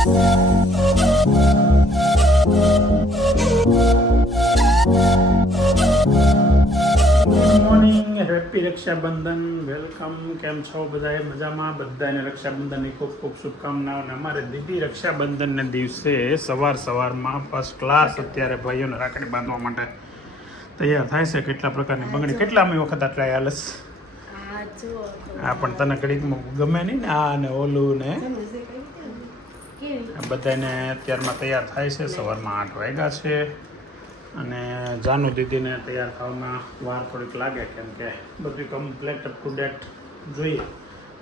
Good morning happy Raksha Bandhan welcome કેમ છો બધાએ? મજામાં? બધાને રક્ષાબંધનની ખૂબ ખૂબ શુભકામનાઓ અને અમારે દીદી રક્ષાબંધનને દિવસે સવાર સવારમાં ફર્સ્ટ ક્લાસ અત્યારે ભાઈઓને રાખડી બાંધવા માટે તૈયાર થાય છે. કેટલા પ્રકારની બંગડી? કેટલામી વખત આટલા આલસ? આ પણ તને ઘડીકમાં ગમે નહીં ને આ ને ઓલું ને બધાને અત્યારમાં તૈયાર થાય છે. સવારમાં આઠ વાગ્યા છે અને જાનુ દીદીને તૈયાર થવામાં વાર થોડીક લાગે કેમ કે બધું કમ્પ્લેટ અપ ટુ ડેટ જોઈએ.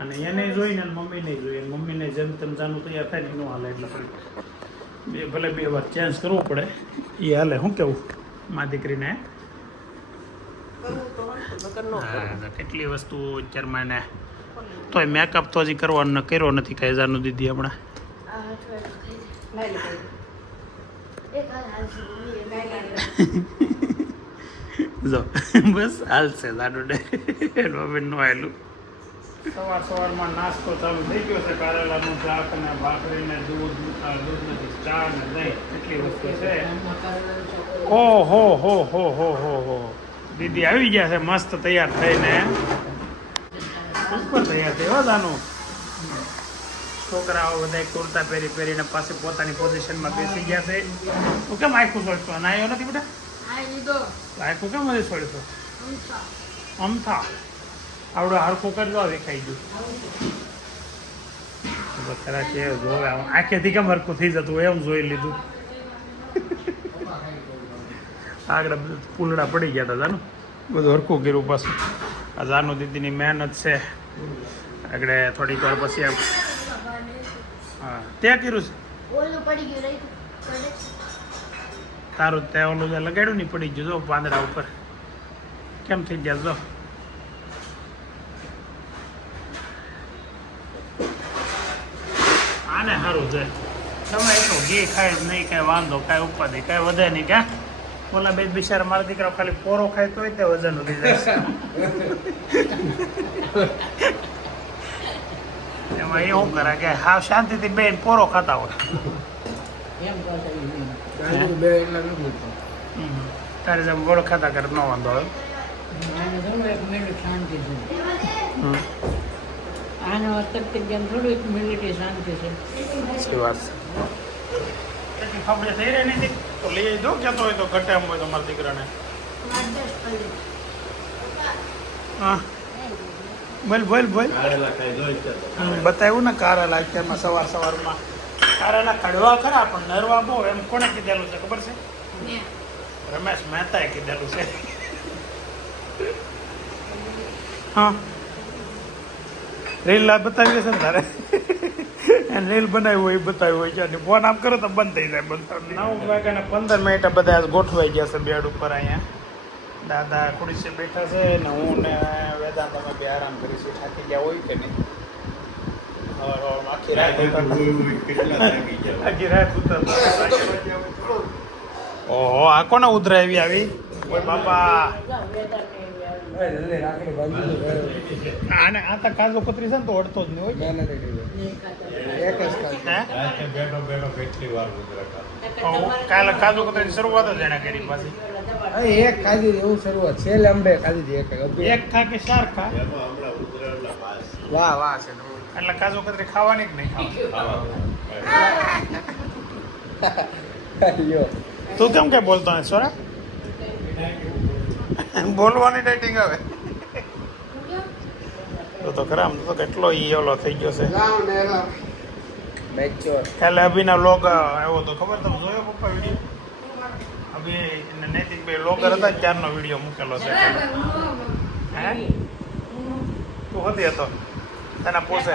અને એને જોઈને મમ્મીને જોઈએ. મમ્મીને જેમ તેમ જાનું તૈયાર થાય ને એનું હાલે એટલે થોડીક બે ભલે બે વાર ચેન્જ કરવું પડે. એ હાલે. શું કેવું? મા દીકરીને? કેટલી વસ્તુ અત્યારમાં એને તોય મેકઅપ તો હજી કરવાનો કર્યો નથી કાંઈ જાનુ દીદી હમણાં. જો બસ હાલશે લાડુને મમ્મી નો. આવેલું સવાર સવારમાં નાસ્તો ચાલુ થઈ ગયો છે કારેલાનું શાક અને ભાખરી ને દૂધ દૂધ નથી ચા ને દહીં. એટલી વસ્તુ છે? ઓ હો હો હો હો હો. હો દીદી આવી ગયા છે મસ્ત તૈયાર થઈને. ઉપર તૈયાર થયો જાનું છોકરાઓ બધા કુર્તા પહેરી પહેરીને પાસે પોતાની પોઝિશનમાં બેસી ગયા છે. હું કેમ આખું છોડશો ના આવ્યો નથી બેટા? આખું કેમ નથી છોડશો અમથા. આવડો હરખું કરજો દેખાઈ ગયું. બકરા છે જોવે આંખેથી કેમ હરખું થઈ જતું હોય એમ જોઈ લીધું. આગળ પુલડા પડી ગયા હતા જાનું? બધું હરખું કર્યું પાછું. આ જાનુ દીદીની મહેનત છે. આગળ થોડીક વાર પછી હા તે કર્યું છે? ઓલું પડી ગયું રહી તારું ત્યાં ઓલું જે લગાડ્યું નહીં પડી ગયું. જો પાંદડા ઉપર. કેમ થઈ ગયા? જો. આને સારું છે. તમે એટલું ઘી ખાય જ નહીં કાંઈ વાંધો કાંઈ ઉપાધિ કાંઈ વધે નહીં ક્યાં ઓલા બે બિચાર મારા દીકરા ખાલી પોરો ખાય તોય તે વજન વધી જાય એમાં એ શું કરે કે હા શાંતિથી બેન પોરો ખાતા હોય. હમ. તારે જેમ ગોળ ખાતા કરે ન વાંધો આવે. દીકરાને. હા. બોલ બોલ બોલ. બતાવ્યું ને કારેલા અત્યારમાં સવાર સવારમાં. કારેલા કડવા ખરા પણ નરવા બહુ એમ કોણે કીધેલું છે ખબર છે. રમેશ મહેતાએ કીધેલું છે. હા. રીલ બતાવી છે ને તારે. એને રીલ બનાવી હોય બતાવી હોય. છે ફોન આમ કરો તો બંધ થઈ જાય બંધ. નવ વાગ્યા પંદર મિનિટ બધા ગોઠવાઈ ગયા છે બેડ ઉપર અહીંયા. દાદા ખુરશી બેઠા છે ને હું ને વેદાંત અમે બે આરામ કરીશું. થાકી ગયા હોય કે નહીં? આખી રાત આખી રાત ઉતરતા. ઓહો આ કોને ઉધરાવી આવી? ઓય બાપા. આને આ તો કાજુ કતરી છે ને તો અડતો જ નહીં હોય. હે? હઉ, કાલે કાજુ કતરીની શરૂઆત જ એણે કરી પાછી. એક ખાધી એવું શરૂઆત છેલ્લે અંબે ખાધી એક એક ખા કે ચાર ખા? વાહ વાહ છે એટલે કાજુ કતરી ખાવાની જ નહીં તું કેમ કે બોલતો હોય સોરા? બોલવાની ડાઇટિંગ આવે. તો તો ખરા આમ તો કેટલો ઈ ઓલો થઈ ગયો છે. મેચ્યોર કાલે અભિના લોગ આવ્યો તો ખબર તમે જોયો પપ્પા વીડિયો અભી ને નૈતિક ભાઈ લોગર હતા ને ત્યારનો વીડિયો મૂકેલો છે. હે તું હતી હતો તને પૂછે.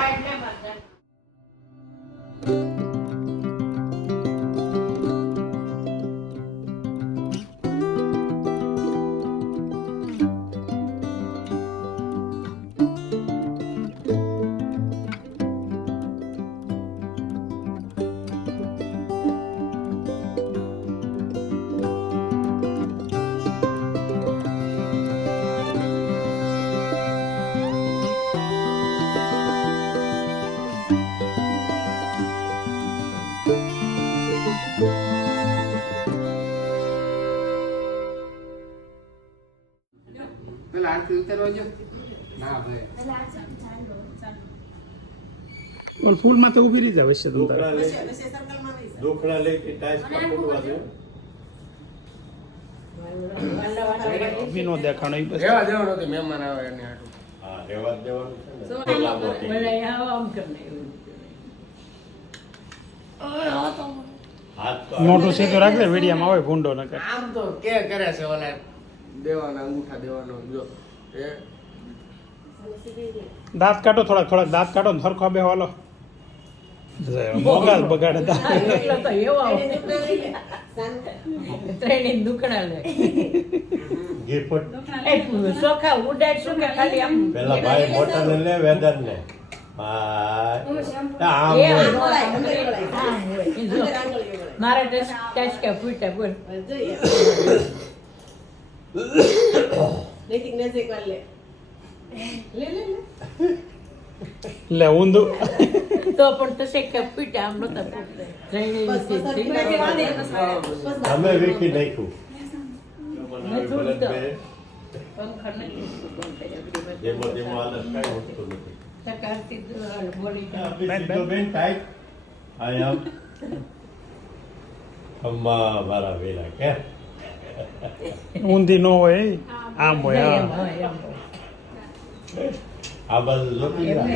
બોલ ફૂલમાં તો ઊભી રહી અવશ્ય તું. દુખડા લઈ કે ટાઈસ દે દેખાણો ઈ દેવાનું હતું મહેમાન આવે એને હાટું હા રહેવા દેવાનું છે ને. આવો આમ કરીને એવું હાથ તો મોટું સીધું રાખજે વીડિયામાં આવે ભૂંડો ન કરે. આમ તો કે કરે છે ઓલા દેવાના અંગૂઠા દેવાનો જો. એ. દાંત કાઢો થોડાક થોડાક દાંત કાઢો ને સરખો બે હાલો. મોગાલ બગાડતા. એટલો તો એવો ત્રણેય દુખડા લે. ગિફ્ટ સોખા ઉડાડ શું કે ખાલી આમ? પેલા ભાઈ મોટા ને લે. મારા ટચ કે ફૂટ્યા બોલ. લે ઊંધું. તો પણ તો કે ફૂટ્યા આમ નતા ત્રણેય અમે વીખી નાખ્યું. ઊંધી ન હોય આમ હોય આ બાજુ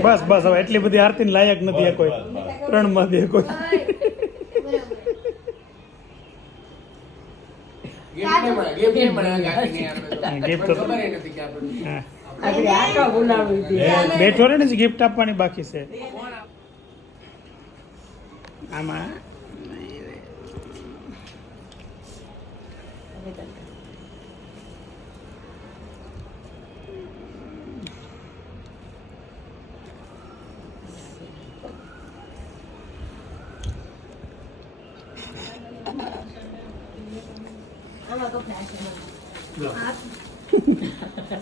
બસ બસ હવે એટલી બધી આરતી લાયક નથી કોઈ. ત્રણમાં દે કોઈ. બેઠો રે ને ગિફ્ટ આપવાની બાકી છે. આમાં આમાં તો ફ્લેશ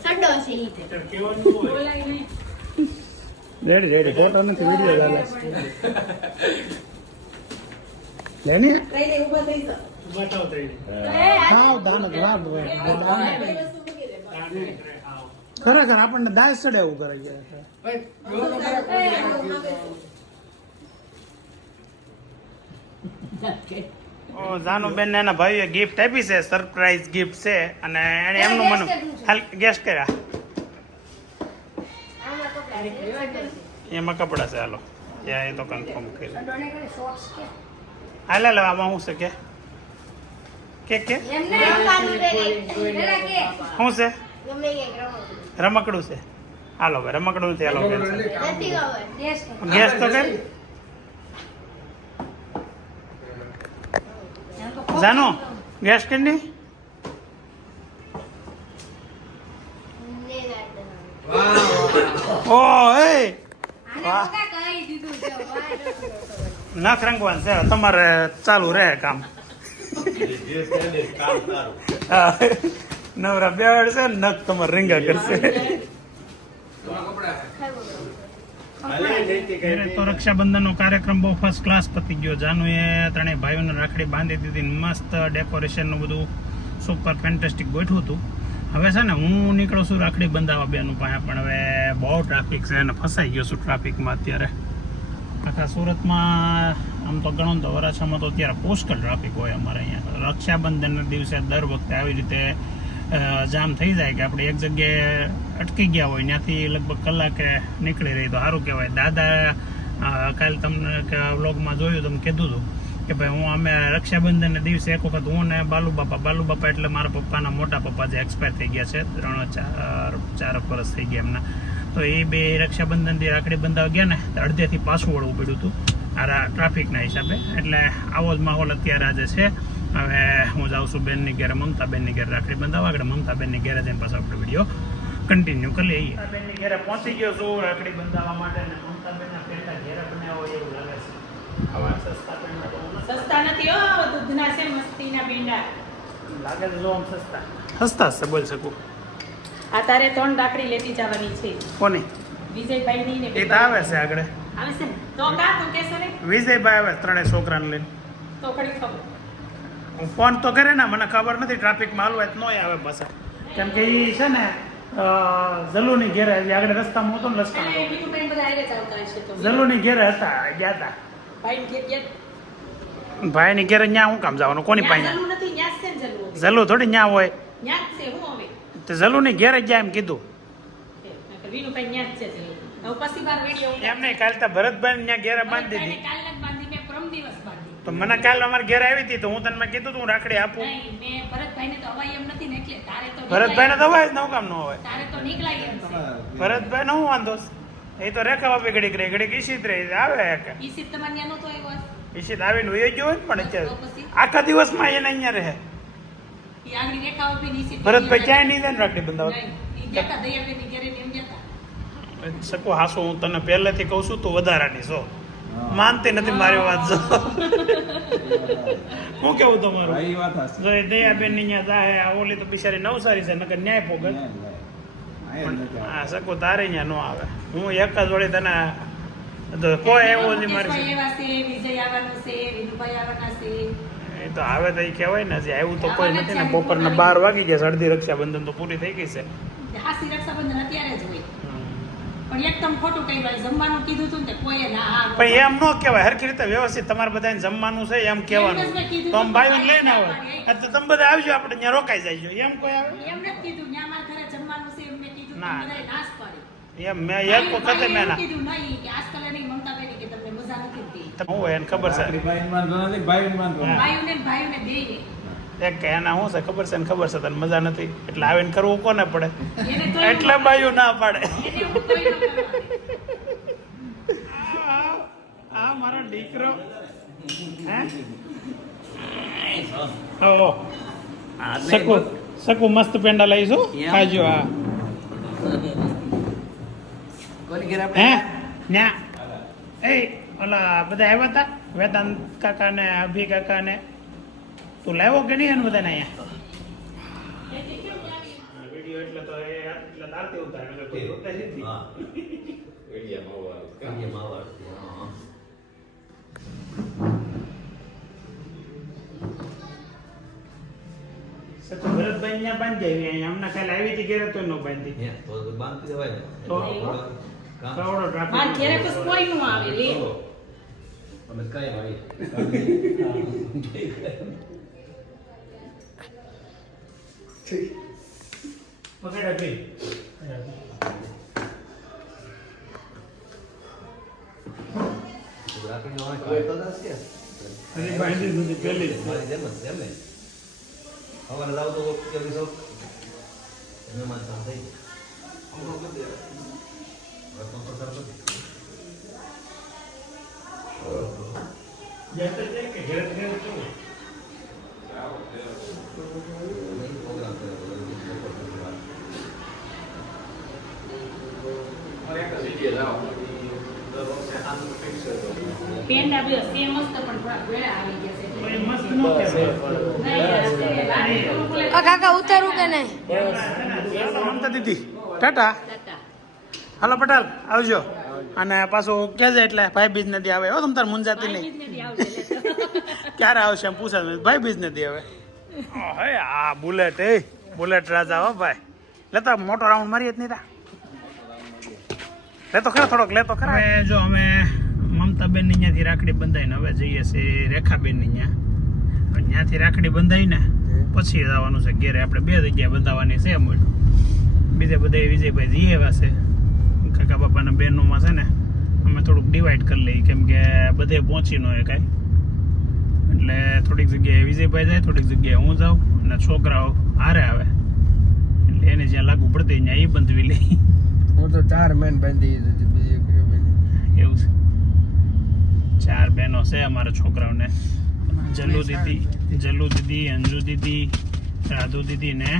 સડો છે ઈ ખરેખર આપણને દાસ ચડે એવું કરે છે. જાનુબેન એના ભાઈએ ગિફ્ટ આપી છે સરપ્રાઈઝ ગિફ્ટ છે. અને એમનું મને હાલ ગેસ કર્યા. એમાં કપડા છે હાલો. યા એ તો કન્ફર્મ કરી સડોને કરે શોર્ટ્સ હાલે હાલે આમાં શું છે કે? કે કે? શું છે? રમકડું છે. હાલો ભાઈ રમકડું નથી હાલો ગેસ તો કે જાનો ગેસ કરી ની ને ના દે વાહ, વાહ. ઓ એ. આને તો કાંઈ કહી દીધું છે વાહ નખ રંગવાન છે તમારે ચાલુ રહે કામ. નવરા બેડ છે નખ તમારે રીંગા કરશે. તો રક્ષાબંધનનો કાર્યક્રમ બહુ ફર્સ્ટ ક્લાસ પતી ગયો. જાનુએ ત્રણેય ભાઈઓને રાખડી બાંધી દીધી ને મસ્ત ડેકોરેશનનું બધું સુપર ફેન્ટેસ્ટિક ગોઠવું હતું. હવે છે ને, હું નીકળું છું રાખડી બંધાવા બેનું પાસે, પણ હવે બહુ ટ્રાફિક છે અને ફસાઈ ગયો છું ટ્રાફિકમાં અત્યારે. આખા સુરતમાં આમ તો ગણો તો વરાછામાં તો અત્યારે પોસ્ટલ ટ્રાફિક હોય અમારે અહીંયા. રક્ષાબંધનના દિવસે દર વખતે આવી રીતે જામ થઈ જાય કે આપણે એક જગ્યાએ અટકી ગયા હોય, ત્યાંથી લગભગ કલાકે નીકળી રહી. તો સારું કહેવાય. દાદા કાલે તમને વ્લોગમાં જોયું તમે કીધું હતું. કે ભાઈ હું અમે રક્ષાબંધનના દિવસે એક વખત હું ને બાલુ બાપા બાલુ બાપા એટલે મારા પપ્પાના મોટા પપ્પા જે એક્સપાયર થઈ ગયા છે ત્રણ ચાર ચાર વર્ષ થઈ ગયા એમના. તો એ બે રક્ષાબંધનથી રાખડી બંધાવા ગયા ને તો અડધેથી પાછું વળવું પડ્યું હતું આ ટ્રાફિકના હિસાબે. એટલે આવો જ માહોલ અત્યારે આજે છે. હવે હું જાઉં છું બેનની ઘેરે મમતાબેનની ઘેરે રાખડી બંધાવવા આગળ મમતાબેનની ઘેરે જઈને પાછો આપણે વીડિયો કન્ટિન્યુ કરી લઈએ. બેનની ઘેરે પહોંચી ગયો છું રાખડી બંધાવવા માટે મમતાબેનના મમતા પેટા ઘેરે બનાવો એવું લાગે છે. આવા સસ્તા નથી હો દૂધના છે મસ્તીના પીંડા લાગે છે જો આમ સસ્તા. સસ્તા છે બોલ શકું. આ તારે ત્રણ રાખડી લેતી જવાની છે. કોની? વિજયભાઈ ની એ તો આવે છે આગળ. આવે છે તો કા તું કેસો ને? વિજયભાઈ આવે ત્રણેય છોકરાને લઈને. તો ખડી ખબર. હું ફોન તો કરે ને મને ખબર નથી ટ્રાફિકમાં હાલવા તો નોય આવે પાછા. કેમ કે એ છે ને જલુની ઘેરે હજી આગળ રસ્તામાં હતો ને તો. જલુની ઘેરે હતા ગયા હતા ભાઈ ગયા? ભાઈની ઘેરે ન્યા હું કામ જવાનું? કોની પાસે જલુ થોડી ન્યા હોય. તો જલુ ની હું ઘેરે ગયા એમ કીધું. એ, વિનુભાઈ ન્યા જ છે જલું હવે પછી બાર વીડિયો એમ નહીં કાલ તો ભરતભાઈ ત્યાં ઘેરે બાંધી દીધી. તો મને કાલ અમારે ઘેરે આવી હતી તો હું તને કીધું તું રાખડી આપું. નથી ને તો ભરતભાઈને તો જ નવ કામ ન હોય ભરતભાઈ નો વાંધો. એ તો રેખા બાપી ઘડીક રહી ઘડીક ઈશિત રહી આવે ઈ તમારે ન્યા નહોતો આવ્યો ઈશિત આવીને વયો ગયો હોય પણ અત્યારે. આખા દિવસમાં એને અહીંયા રહે. ભરતભાઈ ક્યાંય નહીં જાય ને રાખડી બંધાવવા. શકું હાસુ હું તને પહેલેથી કહું છું તું વધારાની છો. માનતી નથી મારી વાત જો. હું. કેવું તમારું? એ વાત હશે જો એ દયાબેનની અહીંયા જાય આ ઓલી તો બિચારી નવસારી છે નકર ન્યાય પોગત હા શકું તારે અહીંયા નો આવે. હું એક જ વળી તને તો કોઈ એવું નથી મારી વિજય આવવાનો છે વિનુભાઈ આવવાના છે. એ તો આવે તો એ કહેવાય ને આવ્યું તો કોઈ નથી ને બપોરના બાર વાગી ગયા અડધી રક્ષાબંધન તો પૂરી થઈ ગઈ છે. હાસી રક્ષાબંધન અત્યારે જ હોય. પણ એકદમ ખોટું કહી ભાઈ જમવાનું કીધું હતું ને તે ના હા પણ એમ ન કહેવાય હરખી રીતે વ્યવસ્થિત તમારે બધાને જમવાનું છે એમ કહેવાનું. તો આમ ભાઈ લઈને આવો. તો તમે બધા આવજો આપણે ત્યાં રોકાઈ જાય એમ કોઈ આવે? એમ નથી કીધું ન્યા મારા ઘરે જમવાનું છે એમ મેં કીધું ના. એમ મેં એક વખતે મેં ના. કીધું નહીં કે આજકાલ એની મમતાબેન કે તમને મજા નથી આવતી. તમે હું એને ખબર છે. એક કે એના શું છે ખબર છે ને ખબર છે તને મજા નથી. એટલે આવીને કરવું કોને પડે? એટલે બાયું ના પાડે. આ મારો દીકરો. હે? સકુ સકુ મસ્ત પેંડા લઈશું? ખાજો હા. હે? ન્યા. એ ઓલા બધા આવ્યા હતા? વેદાંત કાકા ને અભી કાકા ને તું લાવ્યો કે નહીં એને બધાને અહીંયા? વીડિયો એટલે તો ભરતભાઈ અહીંયા બાંધી આવી અહીંયા. હમણાં ખાલી આવી હતી ઘેરે તો ન બાંધી. તો કરોડો ટ્રાફિક મારા ઘેરે પછી કોઈ નું આવે લે પકડ હતી હજી બાંધી નથી પહેલી જ. જતો છે કે ઘેરે ઘેરે મસ્ત પણ થોડા વેળા આવી ગયા છે. આ કાકા ઉતારું કે નહીં? મમતા દીદી. ટાટા. હાલો પટેલ આવજો. અને પાછું કહેજે એટલે? ભાઈ બીજ નદી આવે. હો તમ તાર મુંજાતી નહીં. ક્યારે આવશે એમ પૂછે ભાઈ બીજ નદી આવે હે આ બુલેટ એ બુલેટ રાજા હો ભાઈ. લેતા મોટો રાઉન્ડ મારીએ જ નહીં તા. લેતો ખરા થોડોક લેતો ખરા. જો અમે મમતાબેનની ત્યાંથી રાખડી બંધાઈને હવે જઈએ છીએ રેખાબેનની ત્યાં ત્યાંથી રાખડી બંધાઈને પછી જવાનું છે ઘેરે. આપણે બે જગ્યાએ બંધાવવાની છે એમ બીજે બધા વિજયભાઈ જઈ એવા છે. કાકા બાપાના બહેનોમાં છે ને અમે થોડુંક ડિવાઈડ કરી લઈએ કેમ કે બધે પહોંચી ન હોય કાંઈ એટલે થોડીક જગ્યાએ વિજયભાઈ જાય થોડીક જગ્યાએ હું જાઉં અને છોકરાઓ હારે આવે. એટલે એને જ્યાં લાગુ પડતી ત્યાં એ બંધવી લઈ હું તો ચાર મહિને બાંધી દીધી બીજી બાંધી. એવું છે. ચાર બહેનો છે અમારા છોકરાઓને. જલ્લુ દીદી જલ્લુ દીદી અંજુ દીદી રાધુ દીદી ને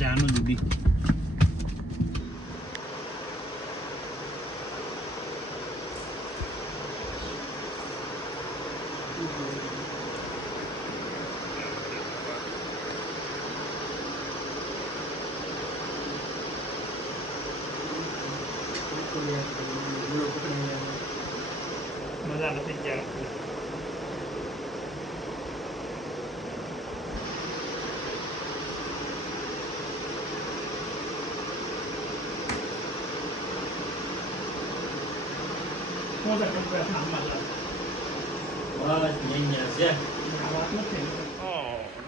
જાનુ દીદી. પકડી મજા નથી ક્યારે હું તો કમ્પ્લેટ નામમાં લાગે.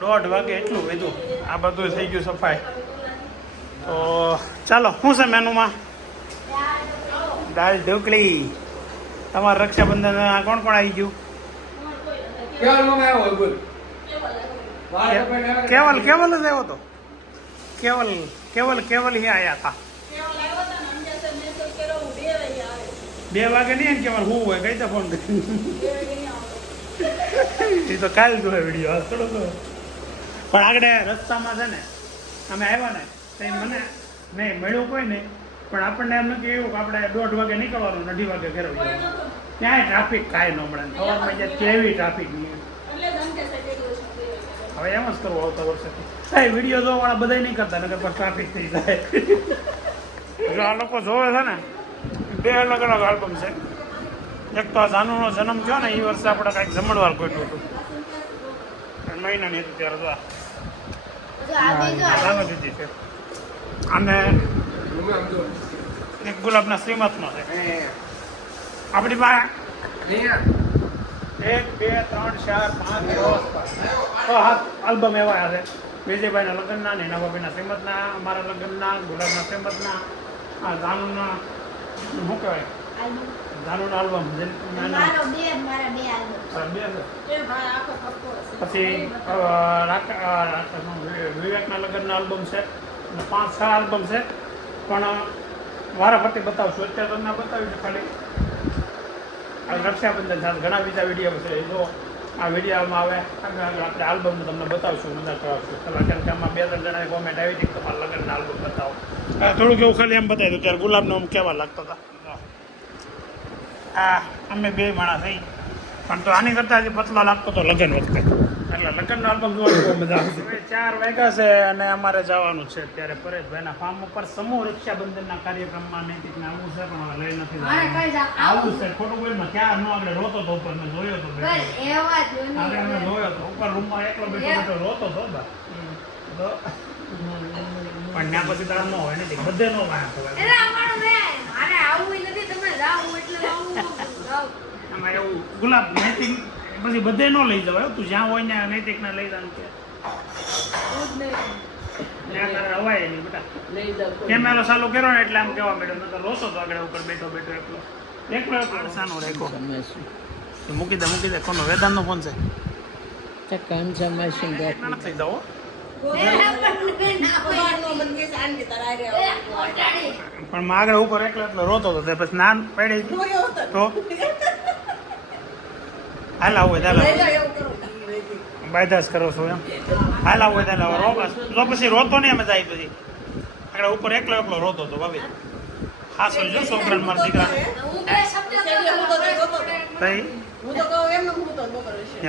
દોઢ વાગે એટલું વધુ આ બધું થઈ ગયું સફાઈ તો ચાલો શું છે મેનુમાં દાલ ઢોકળી. તમારા રક્ષાબંધન કોણ કોણ આવી ગયું? કેવલ. કેવલ જ આવ્યો તો. કેવલ કેવલ કેવલ અહીં આવ્યા હતા. બે વાગે નહીં કે કેવલ હું હોય કઈ તો ફોન કરી. એ તો કાલ જોયે વીડિયો થોડો પણ આગળ રસ્તામાં છે ને અમે આવ્યા ને તે મને નહીં મળ્યું કોઈ નહીં. પણ આપણને એમ નથી એવું કે આપણે દોઢ વાગે નીકળવાનું અઢી વાગે ઘરે ત્યાંય ટ્રાફિક કાંઈ ન મળે. સવારમાં જાય કેવી ટ્રાફિક નહીં હવે એમ જ કરવું આવતા વર્ષેથી. સાહેબ વીડિયો જોવાવાળા બધા નહીં કરતા નગર પર ટ્રાફિક થઈ જાય. જો આ લોકો જોવે છે ને બે અલગ અલગ આલ્બમ છે. એક તો આ જાનુનો જન્મ થયો ને એ વર્ષે આપણે કાંઈક જમણવાર કોઈ હતું. ત્રણ મહિનાની હતી ત્યારે જો આ જાનુ દીદી છે. અને જો. એક ગુલાબના શ્રીમતનો છે. આપણી પાસે એક બે ત્રણ ચાર પાંચ છ સાત આલ્બમ એવા છે. વિજયભાઈના લગ્નના ને નવાભાઈના શ્રીમતના અમારા લગ્નના ગુલાબના શ્રીમતના આ જાનુના શું કહેવાય? જાનુના આલ્બમ મારો બે મારા બે આલ્બમ. બે છે. પછી વિવેકના લગ્નના આલ્બમ છે. અને પાંચ છ આલ્બમ છે. પણ વારાફરતી બતાવશું. અત્યારે તમને બતાવ્યું ખાલી. રક્ષાબંધન સાથે ઘણા બીજા વીડિયો છે. જો આ વિડીયોમાં આવે. આગળ આગળ આપણે આલ્બમ તમને બતાવશું, મજા કરાવશું પેલા કેમ કે આમાં બે ત્રણ જણાની કોમેન્ટ આવી હતી તમારા લગ્નના આલ્બમ બતાવો. થોડુંક એવું ખાલી એમ બતાવી દઉં. ત્યારે ગુલાબને આમ કેવા લાગતા હતા? આ અમે બે માણસ થઈ પણ તો આની કરતાં પતલો લાગતો હતો લગ્ન વખતે. એટલે લગ્નનો આલ્બમ આવશે હવે ચાર વાગ્યા છે અને અમારે જવાનું છે અત્યારે પરેશભાઈના ફાર્મ ઉપર. સમૂહ રક્ષાબંધનના કાર્યક્રમમાં નૈતિકને આવું છે પણ હવે લઈ નથી આવું છે. ખોટું બોલમાં ક્યાં નો આગળ રોતો તો ઉપર મેં જોયો તો મેં. જોયો તો ઉપર રૂમમાં એકલો બેઠો બેઠો રોતો તો બા તો પણ ત્યાં પછી તાર ન હોય ને બધે નો વાંક હોય અમારું ને મારે આવું નથી તમે જાઓ એટલે આવું. જાઓ. એવું ગુલાબ નૈતિક પછી બધે ન લઈ જવાય. તું જ્યાં હોય ત્યાં નૈતિક ને લઈ જવાનું કે. એવું નહીં ત્યાં તારે નહીં બેટા. કેમેરો ચાલુ કર્યો ને એટલે આમ કેવા માંડ્યો તો રોતો તો આગળ ઉપર બેઠો બેઠો એકલો. એકલો એકલો. રેકો. મૂકી દે મૂકી દે. કોનો? વેદાંતનો ફોન છે. ના નથી થઈ લઈ હો. પણ માં આગળ ઉપર એકલો એટલે રોતો હતો તે પછી નાન પડી. તો? હાલ આવું હોય ચાલો બાયદાસ કરો છો એમ. હાલ આવું હોય ચાલો રો તો પછી રોતો નહીં અમે જાય પછી આગળ ઉપર એકલો એકલો રોતો હતો ભાભી. હા સમજો છોકરાને મારા દીકરા.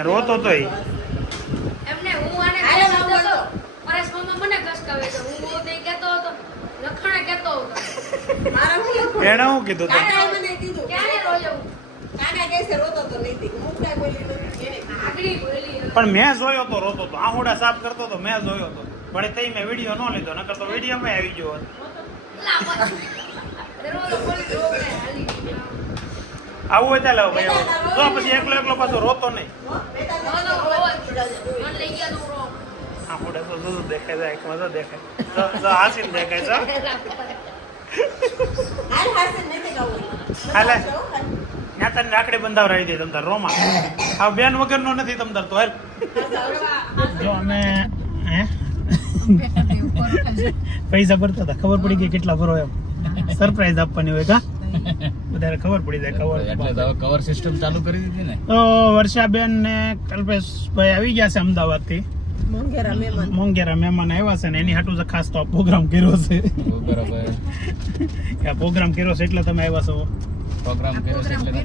રોતો તો. એમને હું આને. પરેશ મામા મને કસકાવે છે. હું બહુ તે કહેતો હતો લખણે કહેતો હતો. એણે હું કીધું તું? ક્યારે રોયો આગળી બોલી પણ મેં જોયો તો રોતો હતો આહુડા સાફ કરતો તો મેં જોયો તો. પણ તે મેં વીડિયો ન લીધો નકર તો વીડિયો માં આવી ગયો હોત. આવું હોય ચાલે ભાઈ તો પછી એકલો એકલો પાછો રોતો નહીં. તું. આહુડા તો શું દેખાય છે એક તો દેખાય. જો જો દેખાય છે હાલે. ત્યાં તને રાખડી બંધાવરાવી દે તમતાર રોમા. આ બેન વગરનો નથી તમતાર તો હાલ. જો અમે હે? પૈસા ભરતા હતા. ખબર પડી ગઈ કેટલા ભરો એમ. સરપ્રાઈઝ આપવાની હોય કા? બધા ખબર પડી જાય કવર કવર સિસ્ટમ ચાલુ કરી દીધી ને. તો વર્ષાબેન ને કલ્પેશભાઈ આવી ગયા છે અમદાવાદથી મોંઘેરા મહેમાન આવ્યા છે ને એની હાટુ તો ખાસ તો આ પ્રોગ્રામ કર્યો છે. બરાબર. આ પ્રોગ્રામ કર્યો છે એટલે તમે આવ્યા છો. પ્રોગ્રામ કર્યો છે એટલે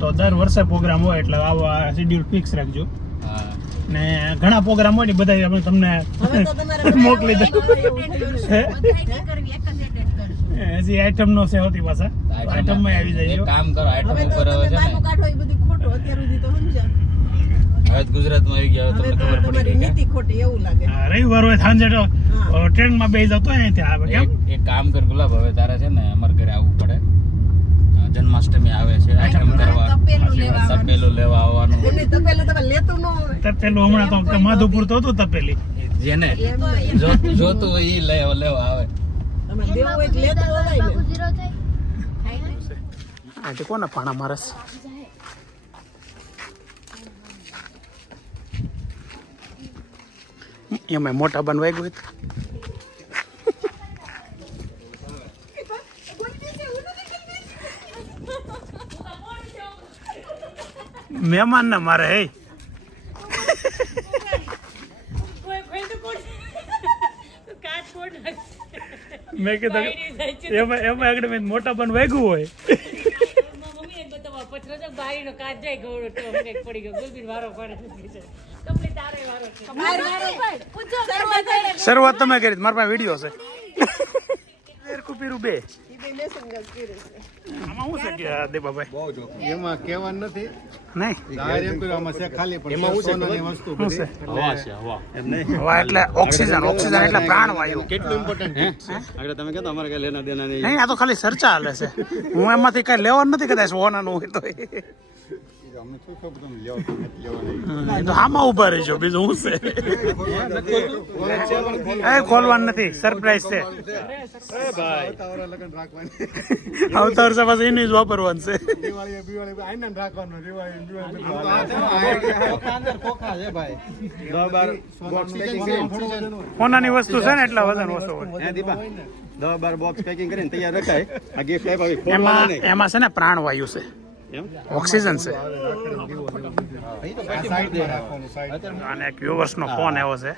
તો દર વર્ષે પ્રોગ્રામ હોય એટલે આવા શેડ્યુલ ફિક્સ રાખજો. હા. ને ઘણા પ્રોગ્રામ હોય ને બધા આપણે તમને મોકલી દઉં. હજી આઈટમ નો છે હોતી પાછા. આઈટમમાં આવી જાય કામ કરો આઈટમ હવે ઉપર હવે છે ને. કાઢો એ બધું ખોટું અત્યાર સુધી તો સમજ્યા. હવે તો ગુજરાતમાં આવી ગયા તમને ખબર પડી ગઈ નીતિ ખોટી એવું લાગે. રવિવાર હોય સાંજે તો ટ્રેનમાં બેસી જતો આવે કેમ? એક કામ કર ગુલાબ હવે તારે છે ને અમારા ઘરે આવવું પડે. જન્માષ્ટમી આવે છે આઈટમ કરવા. તપેલું લેવા આવવાનું. તપેલું તમે લેતું ન હોય. તપેલું હમણાં તો માધુપુર તો હતું તપેલી. જેને જોતું હોય ઈ લેવા લેવા આવે. તમે દેવો હોય તો હોય ને. આજે કોને પાણા મારસ એમાં મોટા બન વાગ્યું મહેમાન ના મારે હે. મેં કીધું એમાં એમાં આગળ મેં મોટા પણ વાગ્યું હોય. શરૂઆત તમે કરી મારા પાસે વીડિયો છે. બે. આમાં શું છે કે દેબાભાઈ? એમાં કહેવાનું નથી. ખાલી પણ સોનાની વસ્તુ શું બધી. છે હવા છે હવા. એમ નહીં? હવા એટલે ઓક્સિજન ઓક્સિજન એટલે પ્રાણવાયુ. કેટલું ઇમ્પોર્ટન્ટ તમે કહેતા અમારે કઈ લેના દેના નહીં નહીં આ તો ખાલી ચર્ચા હાલે છે. હું એમાંથી કઈ લેવાનું નથી કદાચ હોનાનું હોય તો આમાં ઊભા બીજું છે? ખોલવાનું નથી સરપ્રાઈઝ છે. એની જ વાપરવાનું છે. હોનાની વસ્તુ છે ને એટલા વજન ઓછો હોય. હે બાર બોક્સ પેકિંગ કરીને તૈયાર રખાય. આ ગિફ્ટ એમાં એમાં છે ને પ્રાણવાયુ છે. ઓક્સિજન છે. અને એક વ્યુવર્સનો ફોન આવ્યો છે.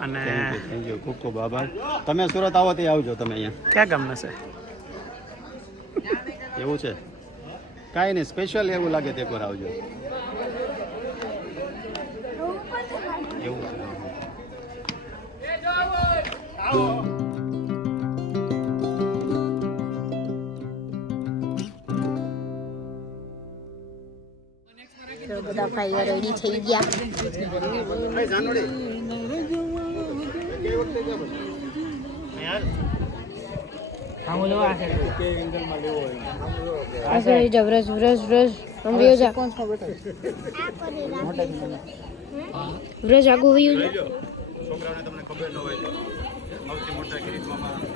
અને થેન્ક યુ ખૂબ ખૂબ આભાર. તમે સુરત આવો તે આવજો તમે અહીંયા. ક્યાં ગામને છે? એવું છે? કાંઈ નહીં સ્પેશિયલ એવું લાગે તે પર આવજો. એવું છે. ભાઈઓ રેડી થઈ ગયા. વ્રજ વ્રજ વ્રજ. સમજ્યો જા વ્રજ આગું વયું છોકરાઓને તમને ખબર ન હોય સૌથી મોટા રાજુમાં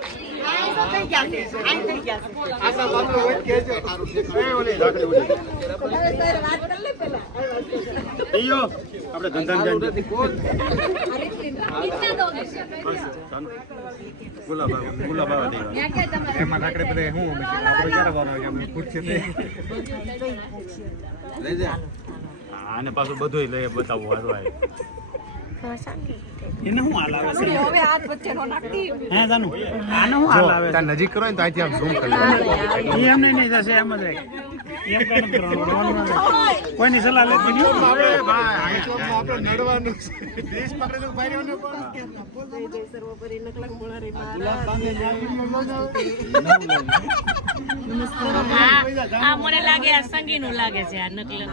આપણે ધંધા ગુલાબ ગુલાબ આવા એમાં રાખડે બધે છે? આપણે ક્યારે વાર આવે? અમે પૂછીએ આને પાછું બધું લઈ બતાવવું હારું આવે એને શું હાલ આવે છે? હવે હાથ વચ્ચે નાખતી. હે જાનુ? આને શું હાલ આવે ત્યાં નજીક કરો ને તો અહીંથી આમ zoom કરી એ એમને નહીં થશે એમ જ રાખ એમ કઈ નથી કરવાનું કોઈની સલાહ લેતી નહીં હવે ભાઈ, અહીં તો આપણે નડવાનું છે. દેશ પકડેલું ભાઈઓને પણ આ મને લાગે આ સંગીનું લાગે છે આ નકલ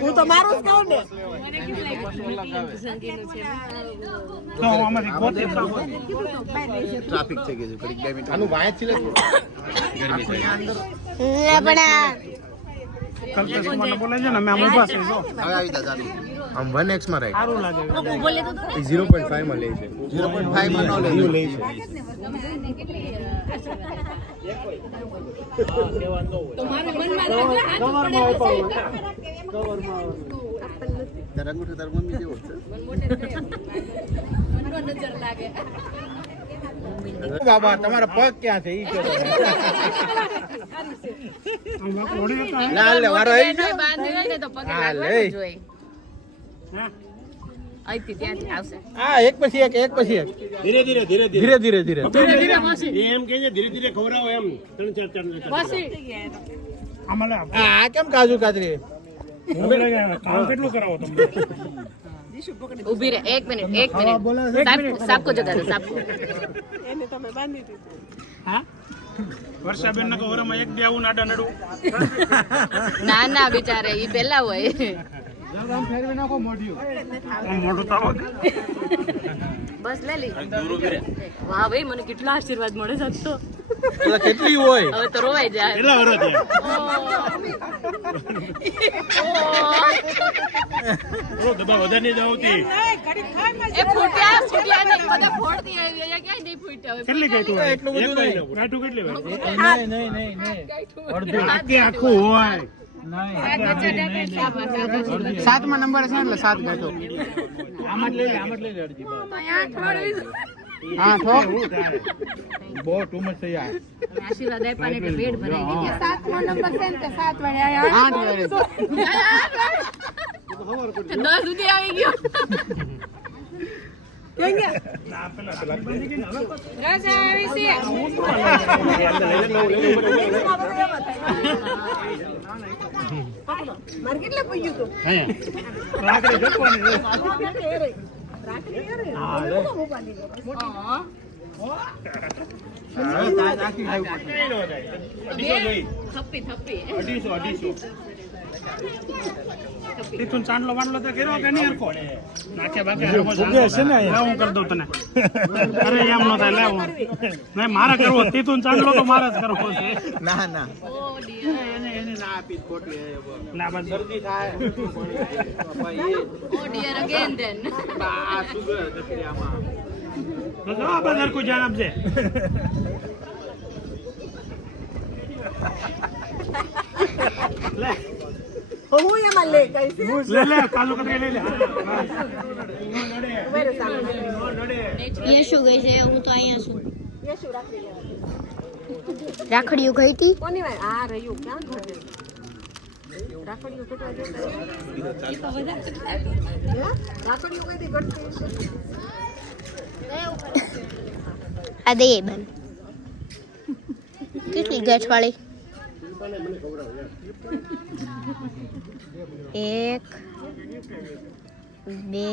હું તો મારું જ કહું ને. મને કેવું સંગીનું તો ગોતી ટ્રાફિક થઈ ગયું છે લે કલ્પેશ કુમારને બોલે છે ને અમે જો. હવે આવી જા ચાલુ. આમ 1x માં રાખ સારું લાગે. 0.5 માં લે છે. 0.5 માં ન લે લે છે. બાબા તમારા પગ ક્યાં છે? ઈ કહો. ના લે વારો આવી ગયો. બાંધ્યો હોય ને તો પગે હા, લાગવા જોઈએ. અહીંથી હા એક પછી એક એક પછી એક. ધીરે ધીરે ધીરે ધીરે. ધીરે ધીરે ધીરે. ધીરે માસી. એમ કે ધીરે ધીરે ખવડાવો એમ. ત્રણ ચાર ચાર માસી. આ કેમ કાજુ કાતરી. કામ કેટલું કરાવો તમે ઊભી રહે. એક મિનિટ એક મિનિટ. સાપ- સાપકો જગાડો સાપકો. વર્ષાબેન ને એક બે આવું નાડા નડું. ના ના બિચારે ઈ પેલા હોય. મને કેટલા આશીર્વાદ મળે છે કેટલી આખું હોય. સાતમા નંબર છે એટલે સાત ગાંઠો આમાં જ લઈ લે આમાં જ લઈ લે અડધી બસ. હા ઠો બહુ ટુ મચ થઈ યાર આશીર્વાદ આપ્યા ને એટલે પેટ ભરાઈ ગઈ સાતમો નંબર છે ને તે સાત વાળે આઠ વાગે. તો દસ સુધી આવી ગયો રજા આવી છે மார்க்கெட்ல போய் யூது ராக்கடி கட் பண்ணு ராக்கடி ஏறு ராக்கடி ஏறு ஆ பண்ணி ஆ હા તાય નાખી દેવું પડે 250 250 250 250 તીથું ચાંદલો વાંદલો તો કર્યો કે નહીં હરખો? નાખે બાકે હરખો ચાંદલો. લે હું કરી દઉં તને. અરે એમ નો થાય લે નહીં મારે કરવો તીથું ચાંદલો તો મારે જ કરવો છે. ના ના. ના હું એમાં લઈ છે હું તો અહીંયા છું રાખડીયું ગઈ હતી કોની આ રહ્યું રાખડીયું આ દે બન કેટલી ગેઠ વાળી એક બે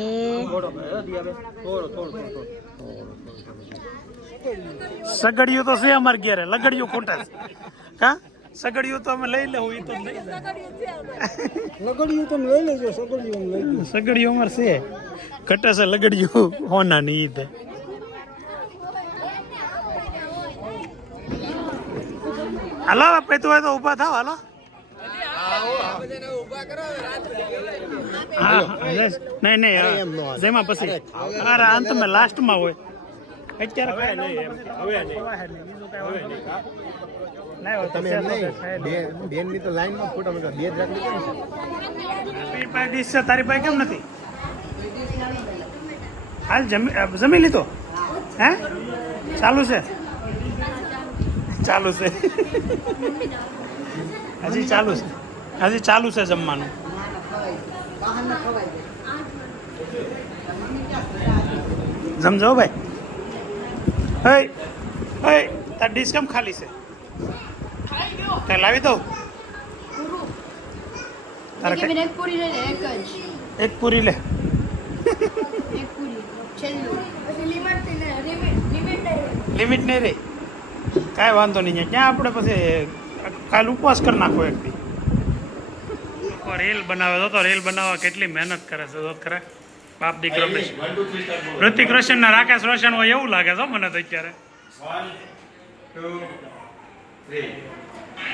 સગડિયું તો છે અમારે ઘેરે લગડિયું ખોટા છે. કા? સગડિયું તો અમે લઈ લેવું એ તો નહીં લગડિયું તમે લઈ લેજો સગડિયું લઈ સગડિયું અમારે છે. ઘટે છે લગડિયું હોના ની ઈદે હાલો પેતું હોય તો ઊભા થાવ હલો. નહીં નહીં જેમાં પછી. અરે અંત મેં લાસ્ટમાં હોય. અત્યારે હવે તો લાઈનમાં ફોટો બે છે તારી પાસે કેમ નથી? હાલ જમી લીધો? હે? ચાલુ છે. ચાલુ છે. હજી ચાલુ છે. હજી ચાલુ છે જમવાનું. સમજો ભાઈ. હે હે તાર ડીશ કેમ ખાલી છે? તે લાવી દઉં? એક પૂરી લે લિમિટ નહીં રે કાંઈ વાંધો નહીં. ક્યાં આપણે પછી કાલ ઉપવાસ કરી નાખો એક રેલ બનાવે તો તો રીલ બનાવવા કેટલી મહેનત કરે છે તો ખરા. બાપ દીકરો ઋતિક રોશન ને રાકેશ રોશન હોય એવું લાગે છે મને તો અત્યારે.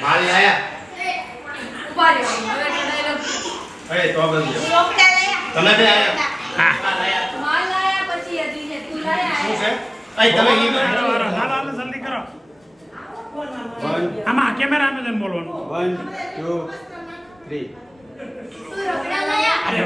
માલ આમાં કેમેરા જન બોલવાનું વન ટુ થ્રી અરે